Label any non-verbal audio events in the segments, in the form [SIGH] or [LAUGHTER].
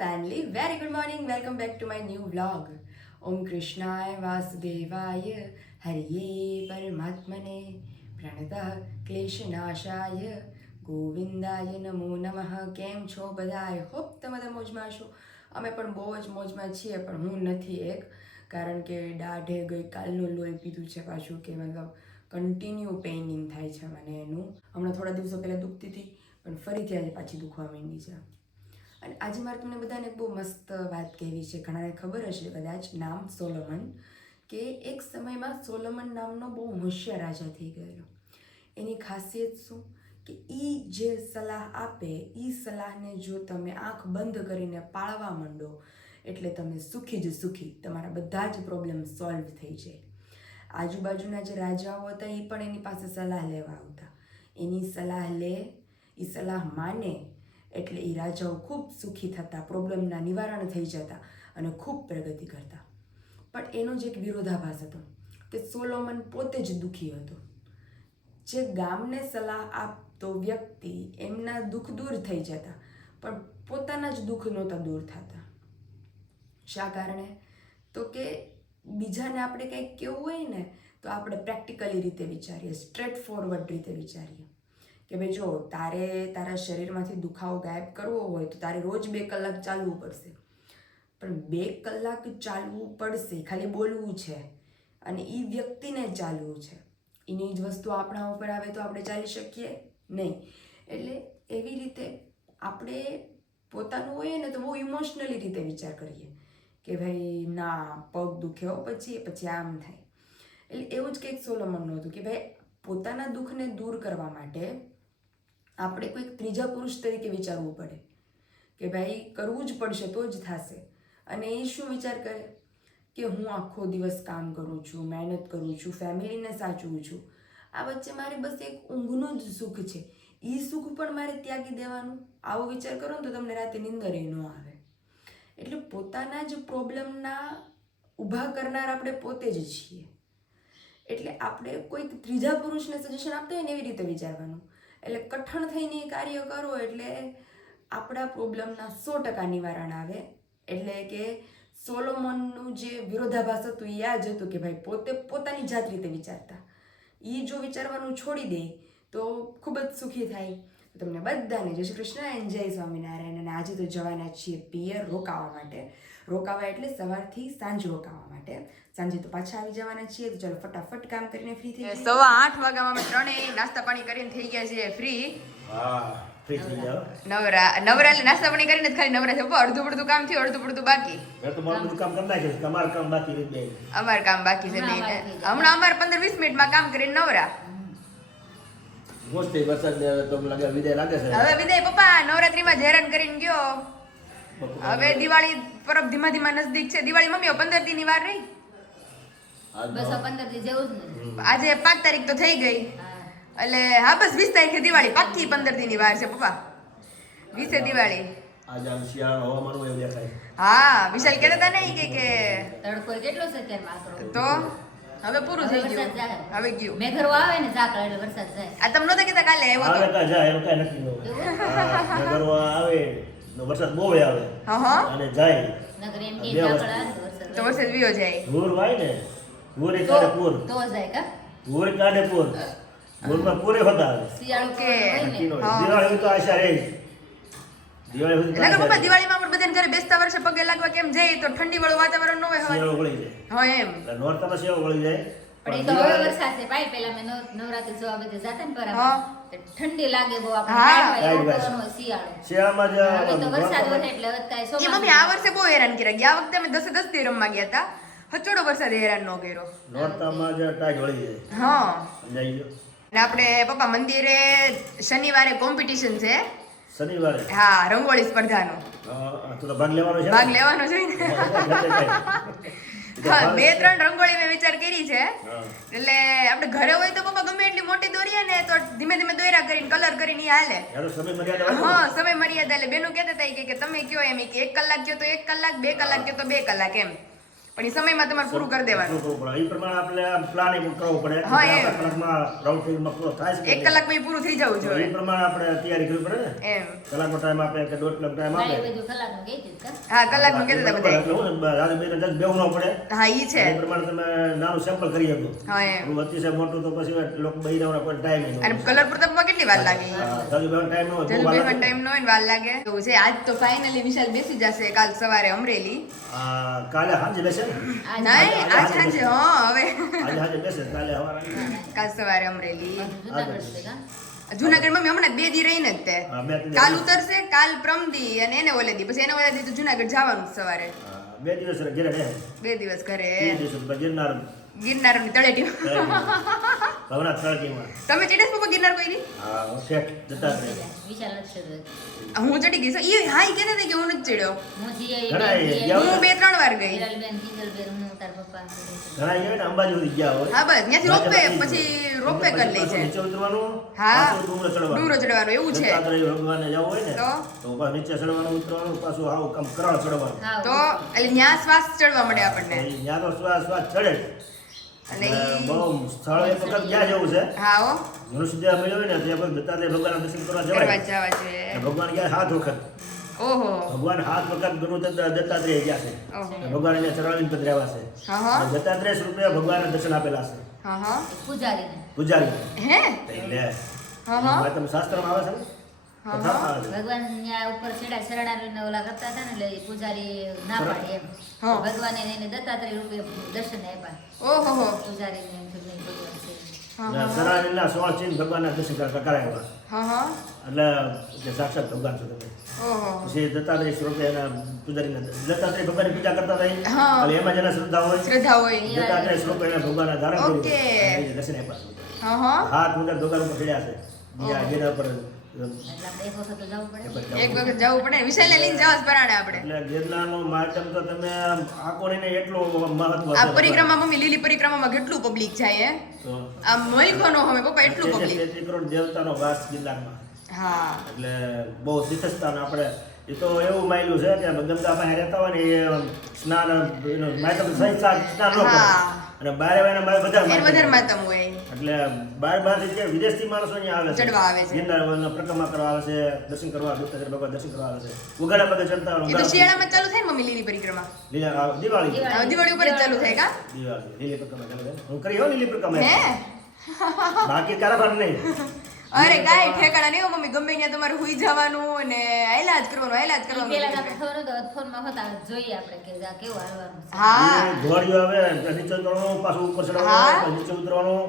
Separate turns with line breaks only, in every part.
family. Very good morning welcome back to my new vlog. ઓમ કૃષ્ણાય વાસુદેવાય હરિયે પરમાત્મને Pranatah ક્લેશનાશાય ગોવિંદાય નમો નમઃ કેમ છો બધા આઈ હોપ તમે બધા મોજમાં છો. અમે પણ બહુ જ મોજમાં છીએ, પણ હું નથી એક. કારણ કે દાઢે ગઈ કાલનું લોહી પીધું છે પાછું કે મતલબ કન્ટિન્યુ પેઇનિંગ થાય છે મને એનું. હમણાં થોડા દિવસો પહેલાં દુખતી હતી, પણ ફરીથી આજે પાછી દુખવા માંડી છે. અને આજે મારે તમને બધાને બહુ મસ્ત વાત કહેવી છે. ઘણાને ખબર હશે કદાચ નામ સોલોમન, કે એક સમયમાં સોલોમન નામનો બહુ હોશિયાર રાજા થઈ ગયેલો. એની ખાસિયત શું? કે એ જે સલાહ આપે એ સલાહને જો તમે આંખ બંધ કરીને પાળવા માંડો, એટલે તમે સુખી જ સુખી તમારા બધા જ પ્રોબ્લેમ સોલ્વ થઈ જાય. આજુબાજુના જે રાજાઓ હતા એ પણ એની પાસે સલાહ લેવા આવતા. એની સલાહ લે એ સલાહ માને એટલે એ રાજાઓ ખૂબ સુખી થતા પ્રોબ્લેમના નિવારણ થઈ જતા અને ખૂબ પ્રગતિ કરતા. પણ એનો જ એક વિરોધાભાસ હતો કે સોલોમન પોતે જ દુઃખી હતો. જે ગામને સલાહ આપતો વ્યક્તિ એમના દુઃખ દૂર થઈ જતા, પણ પોતાના જ દુઃખ નહોતા દૂર થતા. શા કારણે? તો કે બીજાને આપણે કંઈક કેવું હોય ને, તો આપણે પ્રેક્ટિકલી રીતે વિચારીએ સ્ટ્રેટ ફોરવર્ડ રીતે વિચારીએ. કે ભાઈ જો તારે તારા શરીરમાંથી દુખાવો ગાયબ કરવો હોય તો તારે રોજ બે કલાક ચાલવું પડશે. પણ બે કલાક ચાલવું પડશે, ખાલી બોલવું છે અને એ વ્યક્તિને ચાલવું છે. એની જ વસ્તુ આપણા ઉપર આવે તો આપણે ચાલી શકીએ? નહીં. એટલે એવી રીતે આપણે પોતાનું હોય ને તો બહુ ઇમોશનલી રીતે વિચાર કરીએ કે ભાઈ ના, પગ દુખ્યો પછી પછી આમ થાય. એટલે એવું જ કંઈક સોલોમનનું હતું કે ભાઈ પોતાના દુઃખને દૂર કરવા માટે આપણે કોઈક ત્રીજા પુરુષ તરીકે વિચારવું પડે કે ભાઈ કરવું જ પડશે તો જ થશે. અને એ શું વિચાર કરે? કે હું આખો દિવસ કામ કરું છું, મહેનત કરું છું, ફેમિલીને સાચવું છું. આ વચ્ચે મારે બસ એક ઊંઘનું જ સુખ છે. એ સુખ પણ મારે ત્યાગી દેવાનું. આવો વિચાર કરો ને તો તમને રાતે એ ન આવે. એટલે પોતાના જ પ્રોબ્લેમના ઊભા કરનાર આપણે પોતે જ છીએ. એટલે આપણે કોઈક ત્રીજા પુરુષને સજેશન આપતા હોય ને એવી રીતે વિચારવાનું. એટલે કઠણ થઈને કાર્ય કરો એટલે આપણા પ્રોબ્લેમના સો ટકા નિવારણ આવે. એટલે કે સોલોમનનું જે વિરોધાભાસ હતું, એ આ જ હતું કે ભાઈ પોતે પોતાની જાત રીતે વિચારતા. એ જો વિચારવાનું છોડી દે, તો ખૂબ જ સુખી થાય. તમને બધાને જય શ્રી કૃષ્ણ એન્ડ જય સ્વામિનારાયણ. અને આજે તો જવાના છીએ પિયર રોકાવા માટે. રોકાવા એટલે સવારથી સાંજ રોકાવા માટે. સાંજે તો પાછા આવી જવાના છીએ. તો ચલો ફટાફટ કામ કરીને ફ્રી થઈ સવા આઠ વાગ્યામાં અમે ત્રણેય નાસ્તા પાણી કરીને થઈ ગયા છીએ ફ્રી
હા ફ્રી થઈ
નવરા નવરા એટલે નાસ્તા પાણી કરીને જ ખાલી નવરા અડધું પડધું કામ થયું અડધું પડધું બાકી.
મેં તો મારું બધું કામ કરી નાખ્યું છે. તમારું કામ બાકી રહી
કામ બાકી છે હમણાં અમારે પંદર વીસ મિનિટમાં કામ કરીને નવરા.
મોસ્ટ વરસાદ ને હવે તો લાગે વિદાય લાગે છે.
હવે વિદાય પપ્પા નવરાત્રીમાં જ હેરાન કરીને ગયો. હવે દિવાળી પરબ ધીમા ધીમા નજદીક છે. દિવાળી મમ્મીઓ પંદર દી ની વાર રહી?
બસ પંદરથી જેવું જ
આજે પાંચ તારીખ તો થઈ ગઈ. એટલે હા બસ વીસ તારીખે દિવાળી. પાકી પંદર દી ની વાર છે પપ્પા. વીસે દિવાળી.
આજે આમ શિયાળો હવામાન એવું દેખાય.
હા વિશાલ કહેતા હતા નહીં કે કે
તડકો કેટલો છે અત્યારે
તો હવે પૂરું થઈ ગયું. હવે ગયું.
મેઘરો આવે ને ઝાકળ એટલે વરસાદ જાય.
આ તમને નતા કહેતા કાલે આવ્યો
આવે
તો?
જાય એવું કઈ નક્કી ન હોય આવે. ને વરસાદ બહુ આવે.
હા હા
અને જાય.
તો વરસાદ વિયો
વાય ને. કાઢે પૂર.
તો કા?
કાઢે પૂર. પૂરે હોતા આવે.
શિયાળો.
દિવાળી તો આશા રહે.
દિવાળીમાં પણ બધાને ઘરે બેસતા વર્ષે પગે લાગવા કેમ જાય તો ઠંડી વાળું વાતાવરણ ન હોય
વળી જાય.
હા એમ.
નોરતામાં શિયાળો વળી જાય.
પણ એ તો હવે વરસાદ છે. ભાઈ પેલા મેં નવ- નવરાત્રી જોવા બધે જાતા ને પર
હા.
ઠંડી લાગે બહુ આપણે
શિયાળામાં જ
હવે તો વરસાદ વધે એટલે હવે કાંઈ
એ મમ્મી આ વર્ષે બહુ હેરાન કર્યા. ગયા વખતે અમે દસે દસ દી રમવા ગયા હતા. હચોડો વરસાદ હેરાન નો કર્યો.
નોરતામાં જ ટાઈટ વળી જાય
હા. અને આપણે પપ્પા મંદિરે શનિવારે કોમ્પિટિશન છે.
શનિવારે?
હા રંગોળી સ્પર્ધાનો.
તો ભાગ લેવાનો છે
ભાગ લેવાનો છે હા બે ત્રણ રંગોળી મેં વિચાર કરી છે. એટલે આપણે ઘરે હોય તો પપ્પા ગમે એટલી મોટી દોરીએ ને તો ધીમે ધીમે દોરા કરીને કલર કરીને ઈ હાલે. હા સમય મર્યાદા એટલે બેનું કહેતા હતા કે તમે કયો એમ કે એક કલાક કયો તો એક કલાક બે કલાક કયો તો બે કલાક એમ.
પણ એ સમયમાં તમારે પૂરું કરી દેવાનું.
એ પ્રમાણે આપણે પ્લાનિંગ કરવો પડે.
હા, એ.
કલાકમાં રાઉન્ડ ફિગરમાં પૂરો થાય છે
એક
કે નહીં.
કલાકમાં પૂરું થઈ જવું
જોઈએ એ પ્રમાણે આપણે તૈયારી કરવી પડે ને.
એમ.
કલાકનો ટાઈમ આપે કે દોઢ કલાક ટાઈમ આપે.
બધું કલાકનું કહી દીધું
હા કલાકનું કીધું હતા બધા
રાતે બે ને જગ બેહવું ન પડે.
હા ઈ છે.
એ પ્રમાણે તમે નાનું સેમ્પલ કરી શકો.
હા એમ.
અતિશય મોટું તો પછી લોકો બૈરાઓને કોઈ ટાઈમ નહીં
અને કલર પૂરતા કેટલી વાર લાગે?
જાજુ બેવાનો ટાઈમ નો વાર લાગે.
ટાઈમ નો વાર લાગે. એવું છે આજ તો ફાઇનલી વિશાલ બેસી જશે કાલ સવારે અમરેલી.
કાલે સાંજે બેસે.
નહીં આજ સાંજે હા હવે.
આજે સાંજે બેસે કાલે સવારે
કાલ સવારે અમરેલી.
જુનાગઢ છે
મમ્મી હમણાં બે દી રહીને જ તે. કાલ ઉતરશે કાલ પ્રમદી અને એને ઓલે દી. પછી એને ઓલે દી તો જુનાગઢ જવાનું સવારે.
બે દિવસ ઘરે
બે દિવસ ઘરે.
બે દિવસ ગિરનાર
ગિરનારની તળેટી.
ભવનાથ તળકીમાં
તમે ચડ્યા છો ગિરનાર કોઈ દી
હા શેઠ જતા રહે.
વિશાલ નથી
હું ચડી ગઈ છું. ઈ હા ઈ કહેતા હતા કે હું નથી ચડ્યો.
હું
એ
હું બે ત્રણ વાર ગઈ.
હું.
ઘણા ને અંબાજી સુધી ગયા હોય.
હા બસ. ત્યાંથી રોપવે પછી રોપવે કરી લે છે.
નીચે ઉતરવાનું?
હા.
ડુંગરો ચડવાનું.
ડુંગરો ચડવાનું એવું છે.
દત્તાત્રેય ભગવાનને જવું હોય ને
તો?
તો નીચે ચડવાનું ઉતરવાનું પાછું આવું કામ કરાળ ચડવાનું.
તો એટલે ન્યા શ્વાસ ચડવા મળે આપણને.
તો શ્વાસ શ્વાસ ચડે.
અને
બહુ સ્થળ એક વખત ક્યાં જવું છે.
હા ઓ
મનુષ્ય મળ્યો ને ત્યાં પણ દત્તાત્રેય ભગવાનના દર્શન કરવા જવાય.
જવા જોઈએ.
ભગવાન ગયા સાત વખત.
ઓહો.
ભગવાન હાથ વખત ગુરુ દત્ત- દત્તાત્રેય ગયા છે. ભગવાન અહીંયા ચડાવીને પધરાવ્યા છે.
હા હા.
અને દત્તાત્રેય સ્વરૂપે ભગવાન દર્શન આપેલા છે.
હા હા.
એક
પૂજારી
હે?
એટલે
હા હા.
તમે શાસ્ત્રમાં. આવે છે
ભગવાન ઉપર ચડા ઓલા કરતા હતા ને એટલે પૂજારી ના પાડે એમ. ભગવાને એને દત્તાત્રેય રૂપે દર્શન આપ્યા.
ઓહો.
એમ થયું, ભગવાન છે.
સરાણીના સોળ ચિહ્ન ભગવાનના દર્શન કર- કરાવ્યા.
હા હા.
એટલે સાક્ષાત ભગવાન છો તમે.
ઓહો.
પછી દત્તાત્રેય સ્વરૂપે એના પૂજારીને દત્તાત્રેય ભગવાનની પૂજા કરતા હતા
હા.
એટલે એમાં જેના શ્રદ્ધા હોય.
શ્રદ્ધા હોય.
દત્તાત્રેય સ્વરૂપે એને ભગવાનના ધારણ કર્યું. દર્શન આપ્યા.
હા હા.
હાથ મુજબ ભગવાન ઉપર ચડ્યા છે. બીજા જેના પર
એટલે આપણે એક વખત જવું પડે.
એક વખત જવું પડે. વિશાલને લઈને જવા જ આપણે
એટલે ગિરનારનું માધ્યમ તો તમે આંકોને એટલું મહત્વ
આ પરિક્રમા મમ્મી લીલી પરિક્રમામાં કેટલું પબ્લિક જાય હે? આ મલકો નો હવે પપ્પા એટલું પબ્લિક
તેત્રીસ કરોડ દેવતાનો વાસ ગિરનારમાં.
હા.
એટલે બહુ તીર્થસ્થાન આપણે. એ તો એવું માયલું છે કે ગંગા પાસે રહેતા હોય ને એ સ્નાન માધ્યમ સહિત સ્નાન ન કરે.
હા.
અને બારે વાયના બારે
વધારે માતમ હોય.
એટલે બાર બારથી જે વિદેશથી માણસો અહીંયા આવે છે.
ચડવા આવે છે.
ગિરનાર પ્રક્રમા કરવા આવે છે દર્શન કરવા દત્તાત્રેય ભગવાન દર્શન કરવા આવે છે. ઉગાડા પગે ચડતા હોય
તો શિયાળામાં ચાલુ થાય મમ્મી લીલી પરિક્રમા?
લીલા દિવાળી.
દિવાળી. ઉપર ચાલુ થાય કા?
દિવાળી લીલી પરિક્રમા ચાલુ થાય હું કરી હો લીલી પરિક્રમા?
હે?
બાકી કારભાર નહીં
અરે કાઈ ઠેકાણા નહીં મમ્મી. ગમે ત્યાં તમારે હુઈ જવાનું અને આયલા જ કરવાનું આયલા જ
કરવાનું. પેલા તો આપણે ખબર હતું, ફોનમાં હોતા જોઈએ આપણે કે જા કેવું આવવાનું
હા.
ઘોડીઓ આવે નીચે ઉતરવાનું પાછું ઉપર ચડવાનું પછી નીચે ઉતરવાનું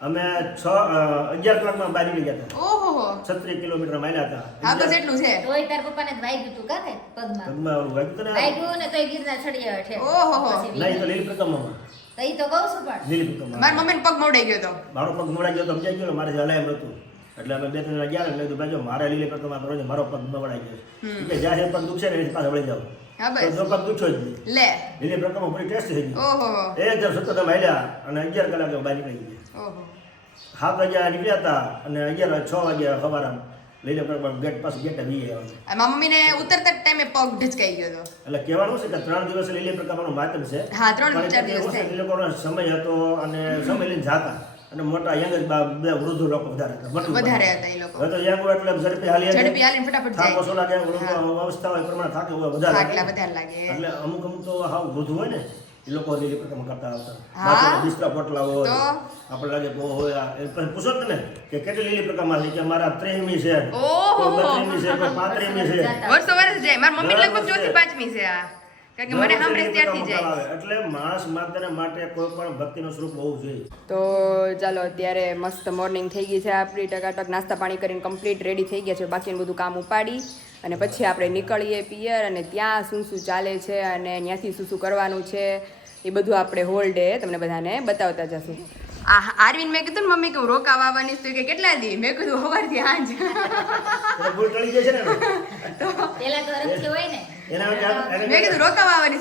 અમે છ અ, અગિયાર કલાકમાં બહાર નીકળી ગયા હતા.
ઓહો હો.
છત્રીસ કિલોમીટર માયલા હતા.
હા બસ એટલું છે.
તોય તાર પપ્પાને જ વાગ્યું તું કાકે પગમાં?
પગમાં ઓલું વાગ્યું તને ને?
વાગ્યું ને તોય ગીરના ચડી આવ્યો ઠેક.
ઓહોહો.
પછી
ના, તો. લીલી પ્રક્રમામાં
તો ઈ તો કહું છું પણ.
લીલી પ્રક્રમા
મારા મમ્મીને પગ મોડાઈ ગયો તો.
મારો પગ મોડાઈ ગયો તો સમજાઈ ગયો મારે હલાય નતું એટલે અમે બે ત્રણ જણા ગયા એટલે ભાઈ જો મારે લીલે કરતો કરવાની રોજ મારો પગ મોડાઈ ગયો કે જ્યાં છે પગ દુખશે ને પાસે વળી જાવ
હા બસ.
જો પગ દુખ્યો જ નહીં.
લે.
લીલી પ્રક્રમા પૂરી ટેસ્ટ થઈ ગઈ.
ઓહો. હો
એક સતત અમે હાલ્યા અને અગિયાર કલાકે બહાર નીકળી ગયા.
ઓહો.
સાત વાગ્યા નીકળ્યા હતા અને અગિયાર છ વાગ્યા સવારે લીલી પ્રક્રમા ગેટ પાસે ગેટ વી આવ્યા
આ મારા મમ્મીને ઉતરતા ટાઈમે પગ ઢચકાઈ ગયો હતો.
એટલે કહેવાનું છે કે ત્રણ દિવસ લીલી પ્રક્રમાનું માધ્યમ છે?
હા, ત્રણ ચાર દિવસ
છે એ લોકોનો સમય હતો અને સમય લઈને જાતા. અને મોટા યંગ બે વૃદ્ધ લોકો વધારે હતા
વધારે હતા એ લોકો.
હવે તો યંગ એટલે ઝડપી હાલી.
ઝડપી હાલી ફટાફટ
થાક ઓછો લાગે અવસ્થા હોય પ્રમાણે થાક હોય વધારે
થાકલા. વધારે લાગે
એટલે અમુક અમુક તો હાવ વૃદ્ધ હોય ને એ લોકો લીલી પ્રથમ કરતા આવતા. બિસ્તરા પોટલા હોય આપણે લાગે બહુ હોય પછી પૂછો ને કે કેટલી લીલી પ્રક્રમા છે કે મારા ત્રેમી છે.
ઓહો.
કોઈ છે કોઈ છે.
વર્ષો વર્ષ જાય. મારા મમ્મી લગભગ ચોથી પાંચમી છે આ. કારણ કે મને સાંભળે ત્યારથી જાય.
એટલે માણસ માત્ર માટે કોઈ પણ ભક્તિનું સ્વરૂપ હોવું જોઈએ.
તો ચાલો અત્યારે મસ્ત મોર્નિંગ થઈ ગઈ છે આપણી ટકાટક નાસ્તા પાણી કરીને કમ્પ્લીટ રેડી થઈ ગયા છે બાકીનું બધું કામ ઉપાડી અને પછી આપણે નીકળીએ પિયર અને ત્યાં શું શું ચાલે છે અને ત્યાંથી શું શું કરવાનું છે. એ બધું આપણે હોલ ડે તમને બધાને બતાવતા જશું. આ આરવિન મેં કીધું ને મમ્મી કે હું રોકાવા આવવાની છું. કે કેટલા દી? મેં કીધું સવારથી
આજ. [LAUGHS]
પેલા તો હોય ને.
મેં કીધું રોકાવા આવવાની.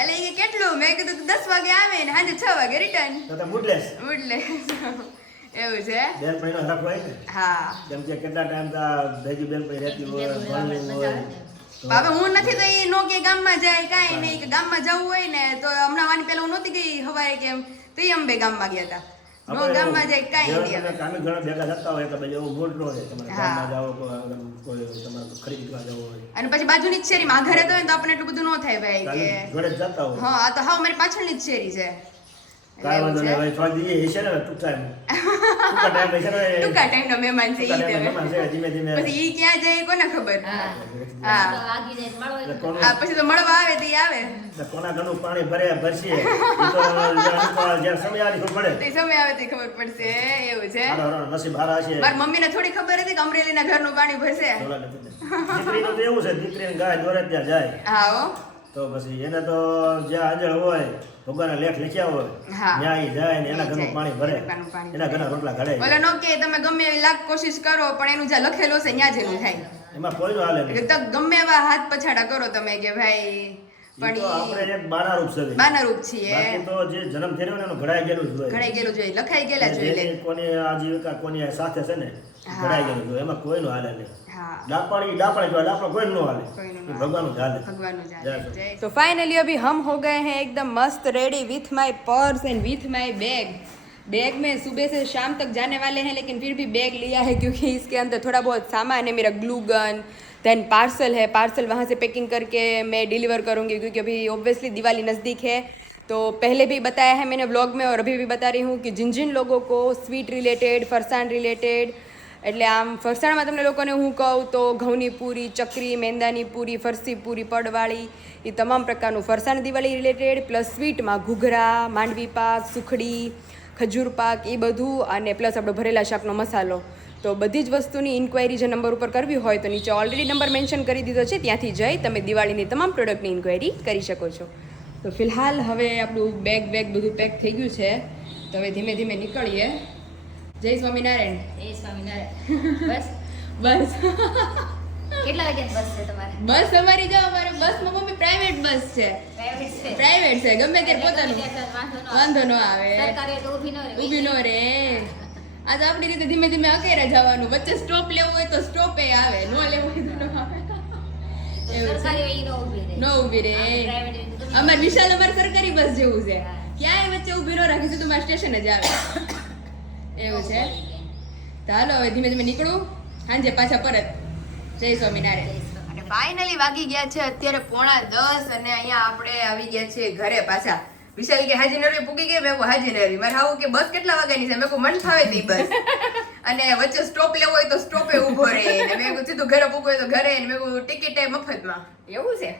એટલે એ કેટલું? મેં કીધું તું દસ વાગે આવે ને સાંજે છ વાગે રિટર્ન
તો તો મૂડલેસ.
એટલે એવું છે?
બેનપણીનો હરખ હોય ને?
હા.
કે કેટલા ટાઈમ હોય
હવે હું નથી તો એ નો કે ગામમાં જાય કાંઈ નહીં. કે ગામમાં જવું હોય ને તો હમણાં વાની પેલા હું નહોતી ગઈ હવારે કેમ તો ઈ અંબે ગામમાં ગયા હતા ગામમાં જાય કાંઈ નહીં
કામે ઘણા ભેગા થતા હોય કે ભાઈ એવું મૂડ ન રહે તમારે ગામમાં જાઓ કોઈ કોઈ તમારે ખરીદી કરવા
અને પછી બાજુની જ શેરીમાં. ઘરે તો હોય તો આપણને એટલું બધું ન થાય ભાઈ કે
જોડે જતા હોય.
હા તો હા મારી પાછળની જ શેરી છે.
કાંઈ વાંધો નહીં હવે થોડા દિવસ હશે ને ટૂંકા [LAUGHS] ટૂંકા ટાઈમ હશે ને
ટૂંકા ટાઈમનો મહેમાન છે ઈ તમે
મહેમાન છે ધીમે ધીમે
પછી ઈ ક્યાં જાય કોને ખબર?
હા. જાય
પછી તો મળવા આવે તો ઈ આવે.
કોના ઘરનું પાણી ભરે ભરશે. તો જ્યારે સમય આવી ખબર પડે.
તે સમય આવે તે ખબર પડશે એવું છે.
નસીબ હારા હશે.
મારી મમ્મીને થોડી ખબર હતી કે અમરેલીના ઘરનું પાણી ભરશે.
દીકરીનું તો એવું છે દીકરીને ગાય દોરે ત્યાં જાય.
હા.
તો પછી એને તો જ્યાં આંજળ હોય ભગવાનના લેખ લખ્યા હોય. ત્યાં જાય ને એના ઘરનું પાણી ભરે.
એના ઘરનું
રોટલા ઘડે.
ઓલો નો કે તમે ગમે એવી લાખ કોશિશ કરો પણ એનું જ્યાં લખેલું છે ત્યાં જ એનું થાય.
એમાં કોઈ હાલે નહીં.
તો ગમે એવા હાથ પછાડા કરો તમે કે ભાઈ પણ
આપણે એક બાનારૂપ છે
બાનારૂપ છીએ.
તો જે જન્મ થયો ને એનું ઘડાઈ ગયેલું જ હોય.
ઘડાઈ ગયેલું જોઈએ લખાઈ ગયેલા
જેની કોની આજીવિકા કોની સાથે છે ને. ઘડાઈ ગયેલું હોય એમાં કોઈનું હાલે નહીં
હા
ડાપણ ઈ ડાપણ કહેવાય ડાપણ કોઈનું ન હાલે
કોઈનું ન
ઈ ભગવાનનું જ હાલે
भगवान नु
जय
जाने तो फाइनली अभी हम हो गए हैं एकदम मस्त ready with my purse and with my bag bag में सुबह से शाम तक जाने वाले हैं लेकिन फिर भी बैग लिया है क्योंकि इसके अंदर थोड़ा बहुत सामान है मेरा ग्लू गन देन पार्सल है पार्सल वहाँ से पैकिंग करके मैं डिलीवर करूँगी क्योंकि अभी ऑब्वियसली दिवाली नज़दीक है तो पहले भी बताया है मैंने व्लॉग में और अभी भी बता रही हूँ कि जिन जिन लोगों को स्वीट रिलेटेड फरसाण रिलेटेड એટલે આમ ફરસાણમાં તમને લોકોને હું કહું તો ઘઉંની પૂરી, ચકરી, મેંદાની પૂરી, ફરસી પૂરી, પડવાળી, એ તમામ પ્રકારનું ફરસાણ દિવાળી રિલેટેડ પ્લસ સ્વીટમાં ઘૂઘરા, માંડવી પાક, સુખડી, ખજૂર પાક, એ બધું અને પ્લસ આપણો ભરેલા શાકનો મસાલો. તો બધી જ વસ્તુની ઇન્ક્વાયરી જે નંબર ઉપર કરવી હોય તો નીચે ઓલરેડી નંબર મેન્શન કરી દીધો છે, ત્યાંથી જઈ તમે દિવાળીની તમામ પ્રોડક્ટની ઇન્ક્વાયરી કરી શકો છો. તો ફિલહાલ હવે આપણું બેગ બેગ બધું પેક થઈ ગયું છે. તો હવે ધીમે ધીમે નીકળીએ. જય સ્વામિનારાયણ.
જય સ્વામિનારાયણ. [LAUGHS] બસ.
બસ.
કેટલા વાગ્યાની બસ છે તમારે?
બસ અમારી જો અમારે બસમાં મમ્મી પ્રાઇવેટ બસ છે.
પ્રાઇવેટ છે.
ગમે ત્યારે પોતાનું.
વાંધો ન
આવે.
સરકારી તો ઊભી ન
રે આ આપણી રીતે ધીમે ધીમે અકેરા જવાનું. વચ્ચે સ્ટોપ લેવું હોય તો સ્ટોપે આવે. ન લેવું હોય તો ન આવે.
તો ન ઊભી
રે
અમારે તો
વિશાલ અમારે સરકારી બસ જેવું છે. ક્યાંય વચ્ચે ઊભી ન રાખીશું સીધું મારા સ્ટેશન જ આવે. એવું છે? તો હાલો હવે ધીમે ધીમે નીકળું. સાંજે પાછા પરત. જય સ્વામિનારાયણ. અને ફાઇનલી વાગી ગયા છે અત્યારે પોણા દસ અને અહીંયા આપણે આવી ગયા છે ઘરે પાછા. વિશાલ કે હાજી નરી પૂકી ગઈ? મેં હાજી નરી મારે હાવું કે બસ કેટલા વાગ્યાની છે? મેં કહું મન ફાવે તે બસ. [LAUGHS] અને વચ્ચે સ્ટોપ લેવો હોય તો સ્ટોપે ઊભો રહે. મેં કહું સીધું ઘરે પૂકવું હોય તો ઘરે. મેં કહું ટિકિટ એ મફતમાં. એવું છે.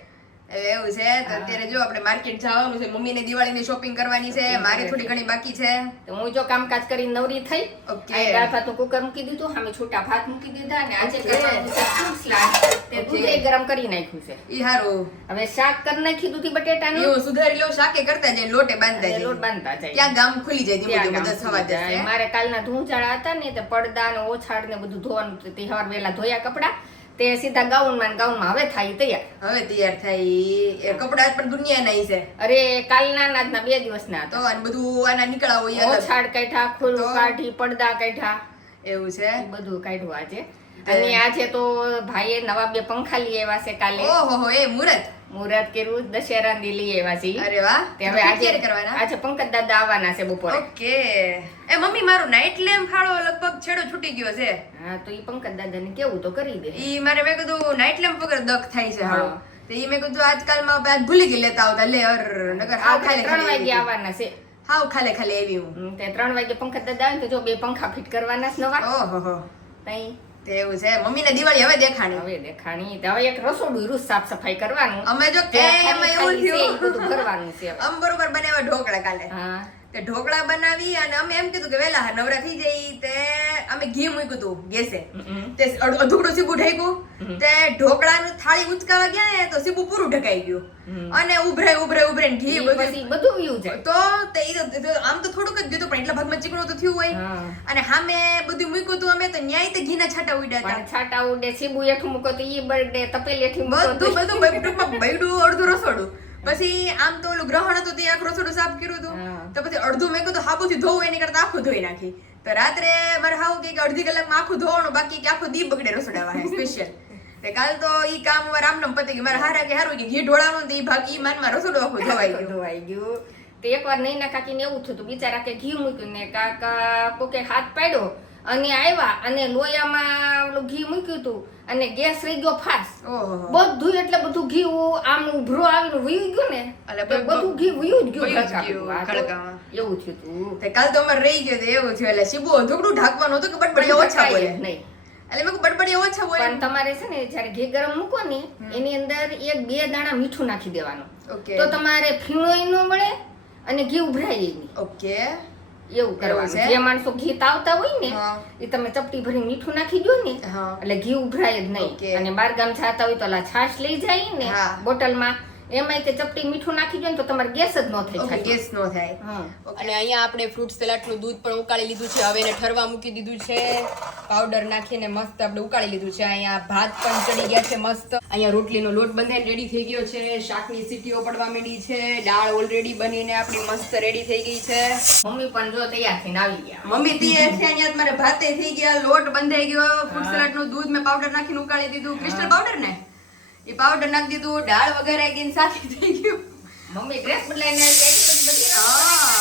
એવું છે તો અત્યારે જો આપણે માર્કેટ જવાનું છે મમ્મીને દિવાળીની શોપિંગ કરવાની છે મારે થોડી ઘણી બાકી છે.
તો હું જો કામકાજ કરી નવરી થઈ
ઓકે.
દાળ ભાતનું કુકર મૂકી દીધું અમે છૂટા ભાત મૂકી દીધા અને આજે કરવાનું છે fruit salad. તે દૂધ ગરમ કરી નાખ્યું છે.
ઈ હારું.
હવે શાક કરી નાખી દૂધી બટેટાનું.
એવું સુધારી લો શાકે કરતા જાય લોટે બાંધતા જાય.
લોટ બાંધતા જાય.
ત્યાં ગામ ખુલી જાય ધીમે ધીમે દસ સવા
જાય. મારે કાલના ધૂંચાળા હતા ને તે પડદા ને ઓછાડ ને બધું ધોવાનું તહેવાર વેલા ધોયા કપડા. તે સીધા ગાઉનમાં ગાઉનમાં હવે થાય તૈયાર.
હવે તૈયાર થાય એ કપડા પણ દુનિયા નહીં છે.
અરે કાલના ને ના બે દિવસના
તો અને બધું આના નીકળા હોય.
ઓછાડ કાઢા ખુલ્લું કાઢી પડદા કાઢા
એવું છે.
બધું કાઢ્યું આજે. અને આજે તો ભાઈએ નવા બે પંખા લઈ આવ્યા છે કાલે.
ઓહો એ મુરત
મુહૂર્ત કર્યું દશેરા ની લઈ આવ્યા છે
અરે વાહ
તે હવે આજે
કરવાના?
આજે પંકજ દાદા આવવાના છે બપોરે.
ઓકે. એ મમ્મી મારું નાઇટ લેમ્પ ફાળો લગભગ છેડો છૂટી ગયો છે.
હા તો ઈ પંકજ દાદા ને કેવું તો કરી દે.
ઈ મારે મેં કીધું નાઇટ લેમ્પ વગર દક થાય છે હાળો. તો ઈ મેં કીધું આજકાલમાં માં આજ ભૂલી ગઈ લેતા આવતા લે અર નગર
હા
ખાલે
ત્રણ
ખાલે
વાગે આવવાના છે.
હાવ ખાલે ખાલે આવી હું.
તે ત્રણ વાગે પંકજ દાદા આવે તો જો બે પંખા ફિટ કરવાના છે નવા.
ઓહો
તઈ
તે એવું છે. મમ્મીને દિવાળી હવે દેખાણી.
હવે દેખાણી. તો હવે એક રસોડું રૂસ સાફ સફાઈ કરવાનું.
અમે જો કે
અમે
એવું
ખાલી બધું
થયું
કરવાનું છે
આમ બરોબર બનાવ્યા ઢોકળા કાલે.
હા.
તે ઢોકળા બનાવી અને અમે એમ કીધું કે વેલા નવરા થઈ જઈ તે અમે ઘી મૂક્યું હતું ગેસે. તે અધુકડું સીબું ઢાંક્યું. તે ઢોકળાનું થાળી ઉચકાવા ગયા ને તો સીબું પૂરું ઢકાઈ ગયું. અને ઉભરે ઉભરે ઉભરે ઘી બધું
પછી બધું વયું
તો તે આમ તો થોડુંક જ ગયું હતું પણ એટલા ભાગમાં ચીકણું તો થયું હોય. અને સામે બધું મૂક્યું હતું અમે તો ન્યાય તે ઘીના છાંટા ઉડ્યા હતા.
છાંટા ઉડે સીબુ એઠું મૂકો તો ઈ બળડે તપેલી એઠું
બધું બધું ટૂંકમાં બૈડું અડધું રસોડું. પછી આમ તો ઓલું ગ્રહણ હતું તે આખું રસોડું સાફ કર્યું હતું. તો પછી અડધું મેં કીધું હાબુથી ધોવું એની કરતા આખું ધોઈ નાખી. તો રાત્રે મારે હાવ કે અડધી કલાકમાં આખું ધોવાનું, બાકી કે આખો દી બગડે રસોડાવા સ્પેશિયલ તે કાલ તો ઈ કામ અમારે આમનેમ પતી ગયું મારે હારા કે હારું કે ઘી ઢોળાનું ને ઈ ભાગ ઈ માનમાં રસોડું આખું ધોવાઈ ગયું.
ધોવાઈ ગયું. તે એકવાર કાકી કાકીને એવું થયું બિચારા કે ઘી મૂક્યું ને કાકા કોકે હાથ પાડ્યો અને આવ્યા અને લોયામાં ઓલું ઘી મૂક્યું હતું અને ગેસ રહી ગયો
ફાસ.
બધું એટલે બધું ઘી આમ ઉભરો આવીને વયું ગયું ને
એટલે
બધું ઘી વયું જ ગયું. એવું થયું હતું
તે કાલ તો અમારે રહી ગયો એવું થયું. એટલે શીબુ ઢોકળું ઢાંકવાનું હતું કે બડબડિયા ઓછા બોલે?
નહીં.
એટલે મેં કીધું ઓછા બોલે.
પણ તમારે છે ને જ્યારે ઘી ગરમ મૂકો ને એની અંદર એક બે દાણા મીઠું નાખી દેવાનું. તો તમારે ફીણોય ન મળે અને ઘી ઉભરાય નહીં.
ઓકે.
એવું કરવાનું.
છે?
જે માણસો ઘી તાવતા હોય ને એ તમે ચપટી ભરી મીઠું નાખી દો ને એટલે ઘી ઉભરાય જ નહીં. અને બાર ગામ જતા હોય તો છાશ લઈ જાય ને. બોટલમાં એમાંય તે ચપટી મીઠું નાખી દો ને તો તમારે ગેસ જ ન થાય
ગેસ નો થાય. અને અહીંયા આપણે ફ્રૂટ સલાડનું દૂધ પણ ઉકાળી લીધું છે. હવે એને ઠરવા મૂકી દીધું છે. પાવડર નાખીને મસ્ત આપણે ઉકાળી લીધું છે. અહીંયા ભાત પણ ચડી ગયા છે મસ્ત. અહીંયા રોટલીનો લોટ બંધાઈને રેડી થઈ ગયો છે. શાકની સીટીઓ પડવા માંડી છે. દાળ ઓલરેડી બનીને આપણી મસ્ત રેડી થઈ ગઈ છે.
મમ્મી પણ જો તૈયાર થઈને આવી ગયા.
મમ્મી તૈયાર છે. અહીંયા તમારે ભાતે થઈ ગયા. લોટ બંધાઈ ગયો. ફ્રૂટ સલાડનું દૂધ મેં પાવડર નાખીને ઉકાળી દીધું. ક્રિસ્ટલ પાવડર ને? એ પાવડર નાખી દીધું દાળ વગેરે ગઈને સાથે થઈ ગયું.
મમ્મી ડ્રેસ બદલાઈને આવી ગઈ, બધી
હા.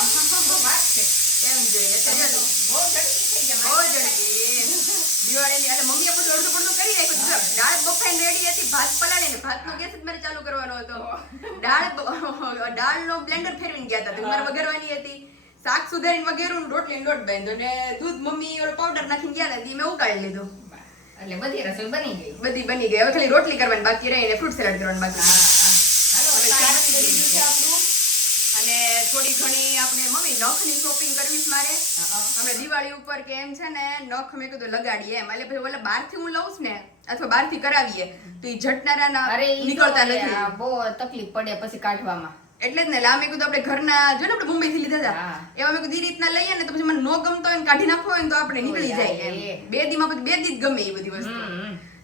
વાત છે.
એમ જોઈએ એટલે
બહુ ઝડપી થઈ ગયા
બહુ ઝડપી. દિવાળીની એટલે મમ્મીએ બધું અડધું પડધું કરી રાખ્યું. દાળ બફાઈને રેડી હતી ભાત પલાળીને ભાતનો ગેસ જ મારે ચાલુ કરવાનો હતો. દાળ દાળનો બ્લેન્ડર ફેરવીને ગયા હતા. મારે વઘારવાની હતી. શાક સુધારીને વગેરે રોટલી લોટ બાંધ્યો ને દૂધ મમ્મી પાવડર નાખીને ગયા ઈ મેં ઉકાળી લીધું.
એટલે બધી રસોઈ બની ગઈ.
બધી બની ગઈ. હવે ખાલી રોટલી કરવાની બાકી રહી ને ફ્રૂટ સલાડ કરવાનું બાકી અને થોડી ઘણી આપણે મમ્મી નખની શોપિંગ કરવી છે મારે. હમણાં દિવાળી ઉપર કે એમ છે ને નખ મેં કીધું લગાડીએ એમ. એટલે પછી ઓલા બહારથી હું લઉં ને અથવા બહારથી કરાવીએ તો એ ઝટનારા
અરે
નીકળતા નથી.
બહુ તકલીફ પડે પછી કાઢવામાં.
એટલે જ ને લામે કીધું આપણે ઘરના જો ને આપણે મુંબઈ થી લીધા હતા. એવા મેં કીધું એ રીતના લઈએ ને તો પછી મને નો ગમતો હોય ને કાઢી નાખો હોય ને તો આપણે નીકળી જાય. એમ. બે દીમાં પછી બે દી જ ગમે એ બધી વસ્તુ.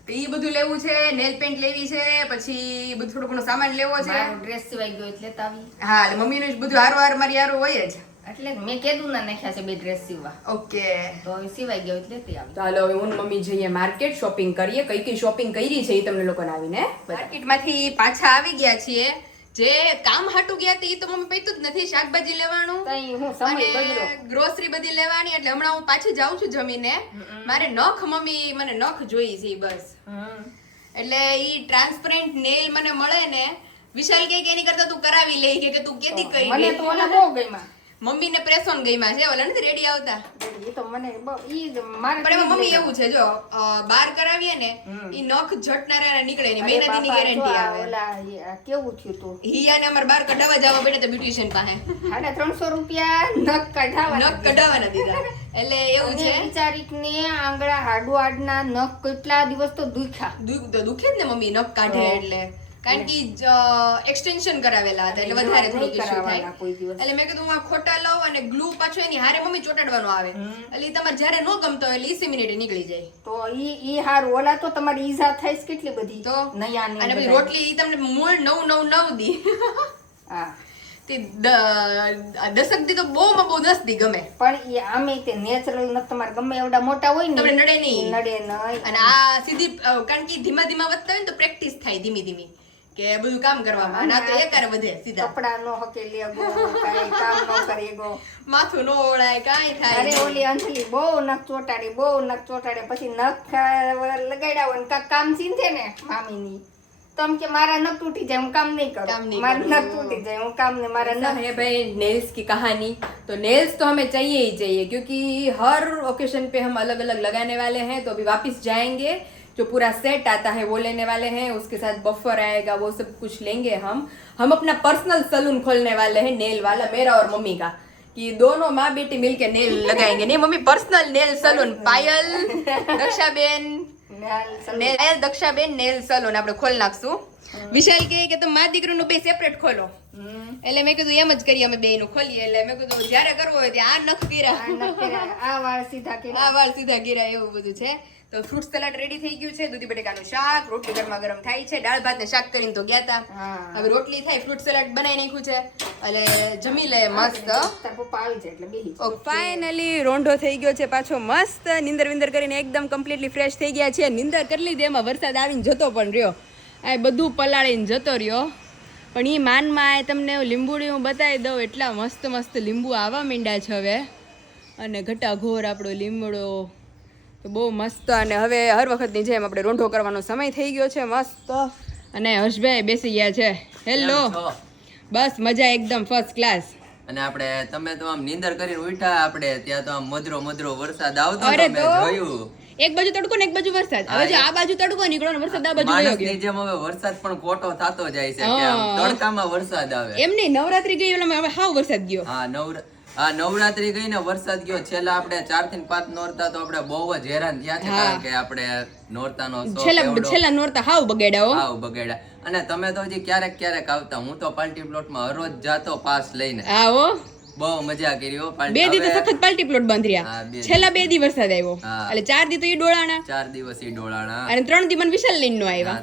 તો એ બધું લેવું છે નેલ પેન્ટ લેવી છે પછી બધું થોડું ઘણો સામાન લેવો છે.
ડ્રેસ સિવાય ગયો એટલે તાવી
હા એટલે મમ્મીનું જ બધું હારું હાર મારી હારું હોય જ.
એટલે મેં કીધું ના નાખ્યા છે બે ડ્રેસ સીવવા
ઓકે.
તો હવે સિવાય ગયો એટલે તે આવી.
તો હાલો હવે હું મમ્મી જઈએ માર્કેટ શોપિંગ કરીએ. કઈ કઈ શોપિંગ કરી છે એ તમને લોકોને આવીને? માર્કેટમાંથી પાછા આવી ગયા છીએ. જે કામ હાટું ગયા હતા તો મમ્મી પૈતું જ નથી શાકભાજી લેવાનું. અને ગ્રોસરી બધી લેવાની એટલે હમણાં હું પાછી જાઉં છું જમીને. મારે નખ મમ્મી મને નખ જોઈ છે બસ. એટલે ઈ ટ્રાન્સપરન્ટ નેલ મને મળે ને વિશાલ કે એની કરતા તું કરાવી લે કે તું કેતી કઈ
મને તો ઓલા બહુ ગમ્યા.
મમ્મી ને પ્રેસ ઓન ગઈમાં છે ઓલા નથી રેડી આવતા?
એ તો મને ઈ મારે
પણ મમ્મી એવું છે જો બાર કરાવીએ ને ઈ નખ ઝટનારા નીકળે ને મહિના
બાપા,
ગેરંટી આવે.
ઓલા કેવું થયું તું?
હિયાને અમાર બાર કઢાવા જવા પડે તો બ્યુટિશિયન પાસે.
અને ત્રણસો રૂપિયા નખ કઢાવા
નખ કઢાવવા દીધા. એટલે એવું
છે.
છે
બિચારીકને આંગળા હાડુ હાડના નખ કેટલા દિવસ તો દુખ્યા.
દુખે જ ને મમ્મી નખ કાઢે એટલે. કારણ કે એક્સટેન્શન કરાવેલા હતા એટલે વધારે થોડું ઇશ્યુ થાય. એટલે મેં કીધું હું ખોટા લઉં અને ગ્લુ પાછો એની હારે મમ્મી ચોટાડવાનો આવે. એટલે તમારે જ્યારે ન ગમતો એટલે ઈસી મિનિટે નીકળી જાય.
તો ઈ ઈ હારું. ઓલા તો તમારી ઈજા થાય કેટલી બધી
તો?
નયા
અને રોટલી ઈ તમને મૂળ નવ નવ નવ દી.
હા.
તે દશક દસક દી તો બહુ માં બહુ દસ દી ગમે.
પણ એ આમે તે નેચરલ ન તમારે ગમે એવડા મોટા હોય ને
તમને નડે નહીં.
નડે નહીં.
અને આ સીધી કારણ કે ધીમા ધીમા વધતા હોય ને તો પ્રેક્ટિસ થાય ધીમી ધીમી. કે બધું કામ કરવામાં અને આ તો એકારે વધે સીધા
કપડા નો હકે લેગો કાંઈ કામ નો કરેગો
માથું નો ઓળાય કાંઈ થાય
અરે
નહીં.
ઓલી અંજલી બહુ નખ ચોટાડી બહુ નખ ચોટાડે પછી નખ અ, લગાડ્યા હોય ને કાંઈક કામ ચીંધે ને મામીની તો એમ કે મારા નખ તૂટી જાય હું કામ નહીં
કામ
કરું
નહીં
મારા
કરું.
નખ તૂટી જાય હું કામ ને મારા
ऐसा
નખ
है भाई नेल्स की कहानी तो नेल्स तो हमें चाहिए ही चाहिए क्योंकि हर ओकेशन पे हम अलग अलग लगाने वाले हैं तो अभी वापस जाएंगे जो पूरा सेट आता है वो लेने वाले हैं उसके साथ बफर आएगा वो सब कुछ लेंगे हम। हम अपना पर्सनल सलून खोलने वाले हैं नेल वाला मेरा और मम्मी का। कि दोनों माँ बेटी मिलके नेल
लगाएंगे। नहीं mummy personal nail salon Payal Dakshaben nail Dakshaben nail salon આપણે ખોલી નાખશું વિશાલ કહે કે તમે મારા દીકરીનું બે સેપરેટ ખોલો એટલે મેં કીધું એમ જ કરીએ અમે બે નું ખોલીએ એટલે મેં કીધું જ્યારે કરવું હોય ત્યાં આ નખ ગીરા
આ વાળ સીધા ગીરા
આ વાળ સીધા ગીરા એવું બધું છે તો ફ્રૂટ સલાડ રેડી થઈ ગયું છે દૂધી બટેકાનું શાક રોટલી ગરમા ગરમ થાય છે દાળ ભાત ને શાક કરીને તો ગયા હતા હવે રોટલી થાય ફ્રૂટ સલાડ બનાવી નાખ્યું છે એટલે જમી લે મસ્ત.
પપ્પા આવી જાય એટલે બેહી જાય.
ફાઇનલી રોંઢો થઈ ગયો છે પાછો મસ્ત નિંદર વિંદર કરીને એકદમ કમ્પ્લીટલી ફ્રેશ થઈ ગયા છે. નિંદર કરી લીધી એમાં વરસાદ આવીને જતો પણ રહ્યો. આ બધું પલાળીને જતો રહ્યો. પણ એ માનમાં તમને લીંબુડી હું બતાવી દઉં એટલા મસ્ત મસ્ત લીંબુ આવવા માંડ્યા છે હવે. અને ઘટાઘોર આપણો લીમડો તો બહુ મસ્ત અને હવે હર વખતની જેમ આપણે રોંઢો કરવાનો સમય થઈ ગયો છે મસ્ત. અને હર્ષભાઈ બેસી ગયા છે. હેલો બસ મજા એકદમ ફર્સ્ટ ક્લાસ
અને આપણે તમે તો આમ નીંદર કરીને ઉઠા આપણે ત્યાં તો આમ મધરો મધરો વરસાદ આવતો
અરે
તો જોયું.
એક બાજુ તડકો ને એક બાજુ વરસાદ. હવે જો આ બાજુ તડકો નીકળો ને વરસાદ આ બાજુ વયો ગયો.
જેમ હવે વરસાદ પણ ખોટો થતો જાય છે તડકામાં વરસાદ આવે.
એમ નહીં નવરાત્રી ગઈ એટલે હવે હાવ વરસાદ ગયો.
હા નવરા હા નવરાત્રી ગઈ ને વરસાદ ગયો. છેલ્લા આપણે ચારથી પાંચ નોરતા તો આપણે બહુ જ હેરાન થયા છે કારણ કે આપણે નોરતા નો
છેલ્લા છેલ્લા નોરતા હાવ બગાડ્યા હાવ
આવ અને તમે તો હજી ક્યારેક ક્યારેક આવતા. હું તો પાલટી પ્લોટમાં હરોજ જાતો પાસ લઈને.
આવો
બહુ મજા કરી હો
બે દી તો સખત પાલ્ટી પ્લોટ બંધ રહ્યા. છેલ્લા બે દી વરસાદ આવ્યો. એટલે ચાર દી તો ઈ ડોળાના
ચાર દિવસ ઈ ડોળાણા.
અને ત્રણ દી મને વિશાલ લઈને નો આવ્યા.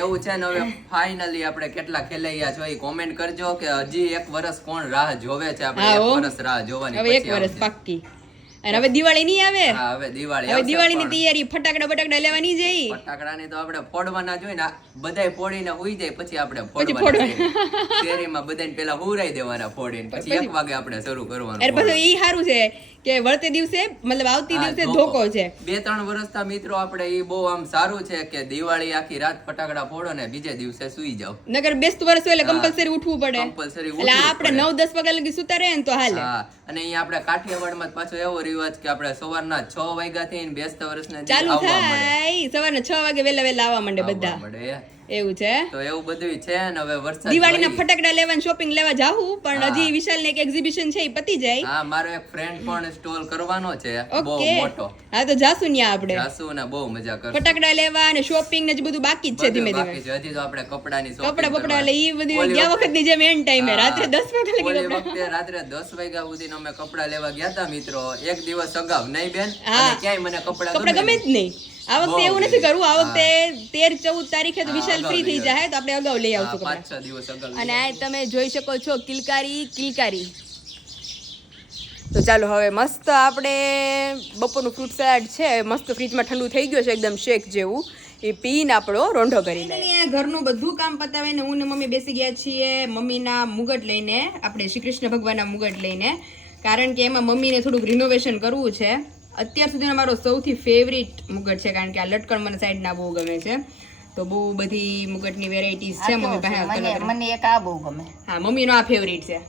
એવું છે ને હવે ફાઇનલી આપણે કેટલા ખેલાયા છો એ કોમેન્ટ કરજો કે હજી એક વર્ષ કોણ રાહ જોવે છે? આપણે એક વર્ષ રાહ જોવાની
હવે એક વર્ષ. પાક્કી. અને હવે દિવાળી નહીં આવે?
હવે દિવાળી
હવે દિવાળીની તૈયારી ફટાકડા બટાકડા લેવાની જઈ?
ફટાકડાની તો આપણે ફોડવાના જોઈ ને બધાય ફોડીને હોઈ જાય પછી આપણે ફોડવાના. શેરીમાં બધાને પેલા હુરાઈ દેવાના ફોડીને પછી એક વાગે આપણે શરૂ કરવાનું
અરે પછી એ સારું છે. કે વળતે દિવસે મતલબ આવતી દિવસે
ધોકો.
છે.
બે ત્રણ વર્ષના મિત્રો આપણે એ બહુ આમ સારું છે કે દિવાળી આખી રાત ફટાકડા ફોડો ને બીજે દિવસે સુઈ જાવ
નગર બેસતું વર્ષ એટલે કમ્પલસરી ઉઠવું પડે.
કમ્પલસરી
એટલે આપણે
પડે.
નવ દસ વાગ્યા લગી સુતા રહે ને તો હાલે.
હા અને અહીંયા આપણે કાઠિયાવાડમાં માં પાછો એવો રિવાજ કે આપણે સવારના છ વાગ્યાથી ને બેસતા વર્ષના
ચાલુ થાય. સવારના છ વાગે વેલા વેલા આવવા માંડે બધા. એવું છે?
તો એવું બધું છે ને હવે વરસાદ
દિવાળીના ફટાકડા લેવા શોપિંગ લેવા જાવું પણ હજી વિશાલ ને એક એક્ઝિબિશન છે એ પતી જાય.
હા મારો એક ફ્રેન્ડ પણ સ્ટોલ કરવાનો છે બહુ મોટો.
હા તો જાશું ન્યા આપણે.
જાસુ ને બહુ મજા કરશું.
ફટાકડા લેવા અને શોપિંગ ને જ બધું બાકી જ છે
ધીમે
ધીમે
બાકી છે. હજી તો આપણે કપડાની શોપિંગ
કપડા બપડા. એટલે ઈ બધી ગયા વખતની જેમ એન્ડ ટાઈમે રાત્રે 10 વાગે લગી કપડા.
રાત્રે દસ વાગ્યા સુધી અમે કપડા લેવા ગયા હતા મિત્રો. એક દિવસ અગાઉ નહીં બેન. અને ક્યાંય મને કપડા
કપડા ગમે જ નહીં. આ વખતે એવું નથી કરવું. આ વખતે તેર ચૌદ તારીખે તો વિશાલ ફ્રી થઈ જાય તો આપણે અગાઉ લઈ આવશું કપડા.
પાંચ છ દિવસ અગાઉ
અને આ તમે જોઈ શકો છો કિલકારી કિલકારી. તો ચાલો હવે મસ્ત આપણે બપોરનું ફ્રૂટ સલાડ છે. મસ્ત ફ્રીજમાં ઠંડુ થઈ ગયું છે એકદમ શેક જેવું. એ પીને આપણો રોંઢો કરી લઈએ. ઘરનું બધું કામ પતાવીને હું ને મમ્મી બેસી ગયા છીએ મમ્મીના મુગટ લઈને. આપણે શ્રી કૃષ્ણ ભગવાનના મુગટ લઈને. કારણ કે એમાં મમ્મીને થોડુંક રિનોવેશન કરવું છે. અત્યાર સુધીનો મારો સૌથી ફેવરિટ મુગટ છે કારણ કે આ લટકણ મને સાઈડના બહુ ગમે છે. તો બહુ બધી મુગટની વેરાયટીઝ છે મમ્મી પાસે
મને એક આ બહુ ગમે.
હા મમ્મીનો આ ફેવરિટ છે.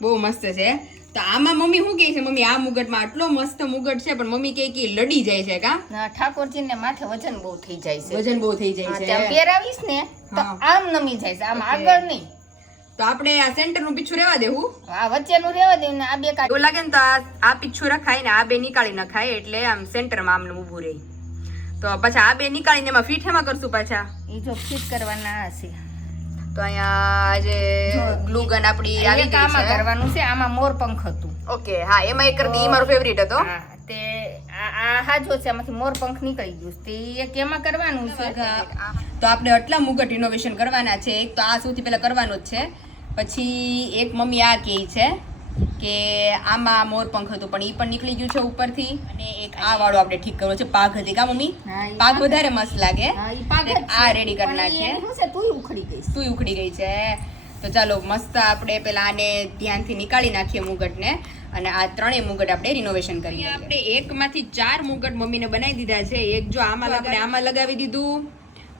બહુ મસ્ત છે. તો આમાં મમ્મી શું કહે છે? મમ્મી આ મુગટમાં આટલો મસ્ત મુગટ છે પણ મમ્મી કહે કે લડી જાય છે કા?
ઠાકોરજી ને માથે વજન બહુ થઈ જાય છે.
વજન બહુ થઈ જાય છે.
પહેરાવીશ ને તો આમ નમી જાય છે. આમ આગળ નહીં.
તો આપણે આ સેન્ટરનું પીછું રહેવા દેવું
આ વચ્ચેનું રહેવા દેવું ને આ બે કાઢી.
લાગે ને તો આ આ પીછું રખાય ને આ બે નીકાળી નખાય એટલે આમ સેન્ટરમાં આમનું ઊભું રહે. તો પાછા આ બે નીકાળીને એમાં ફીટ એમાં કરશું પાછા?
એ જો ફિટ કરવાના હશે
તો અહીંયા જે ગ્લુ ગન આપણી આવી ગઈ
આમાં
છે.
કરવાનું છે આમાં મોર પંખ હતું.
ઓકે હા એમાં એક કરતી મારો ફેવરિટ હતો.
તે આ આ હાજો છે આમાંથી મોર પંખ નીકળી ગયું. તે એક એમાં કરવાનું છે.
તો આપણે આટલા મુગટ ઇનોવેશન કરવાના છે. એક તો આ સૌથી પહેલા કરવાનું જ છે. પછી એક મમ્મી આ કહે છે કે આમાં મોરપંખ હતું પણ એ પણ નીકળી ગયું છે ઉપરથી. અને એક આ વાળો આપણે ઠીક કરવો છે પાઘ હતી. કા મમ્મી? પાઘ વધારે મસ્ત લાગે.
પાક.
આ રેડી કરી નાખીએ
તુંય ઉખડી ગઈ છે.
તું ઉખડી ગઈ છે. તો ચાલો મસ્ત આપણે પેલા આને ધ્યાનથી નીકાળી નાખીએ મુગટને અને આ ત્રણેય મુગટ આપણે રિનોવેશન કરીએ આપણે એકમાંથી ચાર મુગટ મમ્મીને બનાવી દીધા છે. એક જો આમાં આપણે આમાં લગાવી દીધું.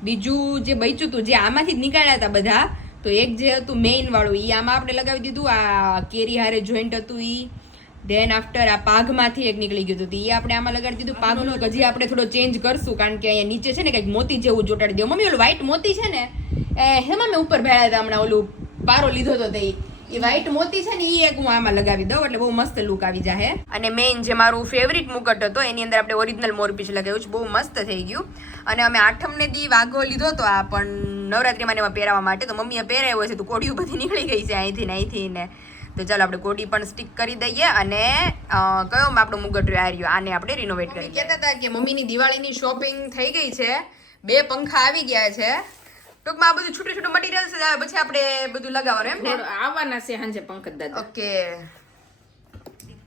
બીજું જે બચ્યું હતું જે આમાંથી જ નીકાળ્યા હતા બધા તો એક જે હતું મેઇન વાળું એ આમાં આપણે લગાવી દીધું. આ કેરી હારે જોઈન્ટ હતું એ દેન આફ્ટર આ પાઘમાંથી એક નીકળી ગયું હતું. એ આપણે આમાં લગાડી દીધું. પાઘનો હજી આપણે થોડો ચેન્જ કરશું કારણ કે અહીંયા નીચે છે ને કંઈક મોતી જેવું ચોટાડી દઉં મમ્મી ઓલું વ્હાઈટ મોતી છે ને એ હેમાં મેં ઉપર ભેળા હતા હમણાં ઓલું પારો લીધો હતો તે એ વ્હાઈટ મોતી છે ને એ એક હું આમાં લગાવી દઉં એટલે બહુ મસ્ત લુક આવી જાય અને મેઇન જે મારું ફેવરિટ મુકટ હતો એની અંદર આપણે ઓરિજિનલ મોરપીચ લગાવ્યું છે. બહુ મસ્ત થઈ ગયું. અને અમે આઠમને દી વાઘો લીધો હતો આ પણ નવરાત્રીમાં એમાં પહેરાવા માટે તો મમ્મીએ પહેરાવ્યો છે તો કોડિયું બધી નીકળી ગઈ છે અહીંથી ને અહીંથી ને. તો ચાલો આપણે ગોડી પણ સ્ટીક કરી દઈએ અને કયો આપણો મુગટ આ રહ્યો આને આપણે રિનોવેટ કરી કહેતા હતા કે મમ્મીની દિવાળીની શોપિંગ થઈ ગઈ છે બે પંખા આવી ગયા છે. ટૂંકમાં આ બધું છૂટું છૂટું મટીરિયલ છે હવે પછી આપણે બધું લગાવવાનું એમ ને?
આવવાના છે સાંજે પંકજ દાદા.
ઓકે.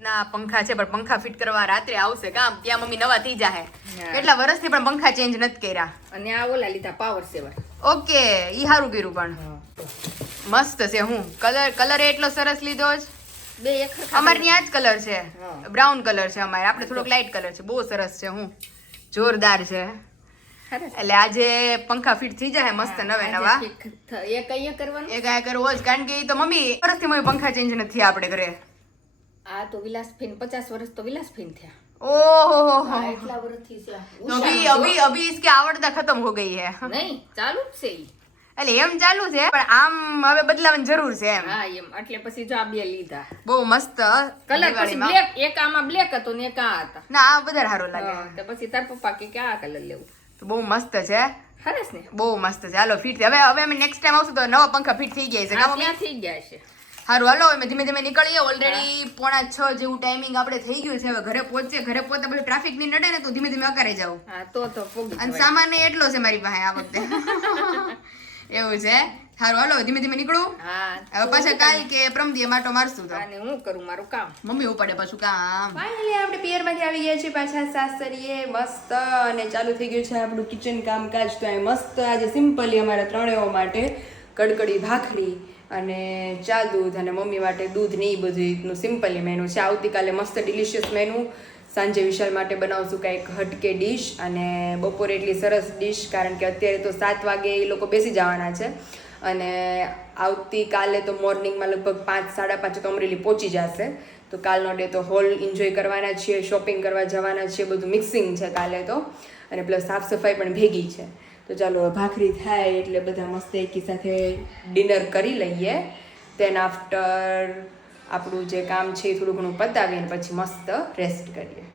ના પંખા છે પણ પંખા ફિટ કરવા રાત્રે આવશે કામ ત્યાં મમ્મી નવા થઈ જાહે. કેટલા વર્ષથી પણ પંખા ચેન્જ નથી કર્યા?
અને આ ઓલા લીધા પાવર સેવર
ઓકે ઈ હારું કર્યું પણ. મસ્ત છે હું. કલર કલર એટલો સરસ લીધો જ.
એક
અમારે ત્યાં જ કલર છે. બ્રાઉન કલર છે અમારે. આપણે થોડોક લાઇટ કલર છે. બહુ સરસ છે હું. જોરદાર છે. એટલે આજે પંખા ફિટ થઈ જાય મસ્ત નવે નવા.
એક અહીંયા કરવાનું?
એ કાંઈ કરવો જ. કારણ કે તો મમ્મી વર્ષથી મમ્મી પંખા ચેન્જ નથી આપણે ઘરે.
આ તો વિલાસફેન પચાસ વર્ષ તો વિલાસફેન થયા.
ઓહો
આ એટલા વર્ષથી છે
तो अभी अभी अभी इसकी आवड़ता खत्म हो गई है
નહીં ચાલુ જ છે ઈ.
એટલે એમ ચાલુ છે પણ આમ હવે બદલાવાની જરૂર છે એમ
હા એમ એટલે પછી જો આ બે લીધા
બહુ મસ્ત
કલર પછી
દિવાળીમાં.
બ્લેક એક આમાં બ્લેક હતો ને એક આ હતા
ના આ વધારે સારો લાગે
હા, તો પછી તાર પપ્પા કે કે આ કલર લેવું
તો બહુ મસ્ત છે
સરસ ને
બહુ મસ્ત છે હાલો ફિટ હવે હવે અમે નેક્સ્ટ ટાઈમ આવશું તો નવા પંખા ફિટ થઈ ગયા છે
આ
કાં મમ્મી?
ત્યાં થઈ ગયા છે
સારું હાલો અમે ધીમે ધીમે નીકળીએ. ઓલરેડી પોણા છ જેવું ટાઈમિંગ આપણે થઈ ગયું છે. હવે ઘરે પહોંચીએ. ઘરે પહોંચતા પછી ટ્રાફિકની નડે ને તો ધીમે ધીમે અકારે જાવ
હા તો તો
અને સામાન નહીં એટલો છે મારી પાસે આ વખતે. [LAUGHS] એવું છે. સારું હાલો ધીમે ધીમે નીકળું. હવે પાછા કાલ કે પ્રમદીએ માટો મારશું તો.
અને હું કરું મારું કામ?
મમ્મી ઉપાડે પાછું કામ. ફાઇનલી આપણે પિયરમાંથી આવી ગયા છીએ પાછા સાસરીએ. મસ્ત અને ચાલુ થઈ ગયું છે આપણું કિચન કામકાજ તો અહીં મસ્ત આજે સિમ્પલી અમારા ત્રણેયો માટે. કડકડી ભાખરી અને ચા દૂધ અને મમ્મી માટે દૂધ ને એ બધું રીતનું સિમ્પલી મેનુ છે. આવતીકાલે મસ્ત ડિલિશિયસ મેનુ સાંજે વિશાલ માટે બનાવશું કંઈક હટકે ડીશ અને બપોરે એટલી સરસ ડીશ કારણ કે અત્યારે તો સાત વાગે એ લોકો બેસી જવાના છે. અને આવતીકાલે તો મોર્નિંગમાં લગભગ પાંચ, સાડા પાંચે તો અમરેલી પહોંચી જશે. તો કાલનો ડે તો હોલ એન્જોય કરવાના છીએ શોપિંગ કરવા જવાના છીએ, બધું મિક્સિંગ છે કાલે તો. અને પ્લસ સાફ સફાઈ પણ ભેગી છે. તો ચાલો, ભાખરી થાય એટલે બધા મસ્ત એકી સાથે ડિનર કરી લઈએ. દેન આફ્ટર આપણું જે કામ છે એ થોડું ઘણું પતાવીને પછી મસ્ત રેસ્ટ કરીએ.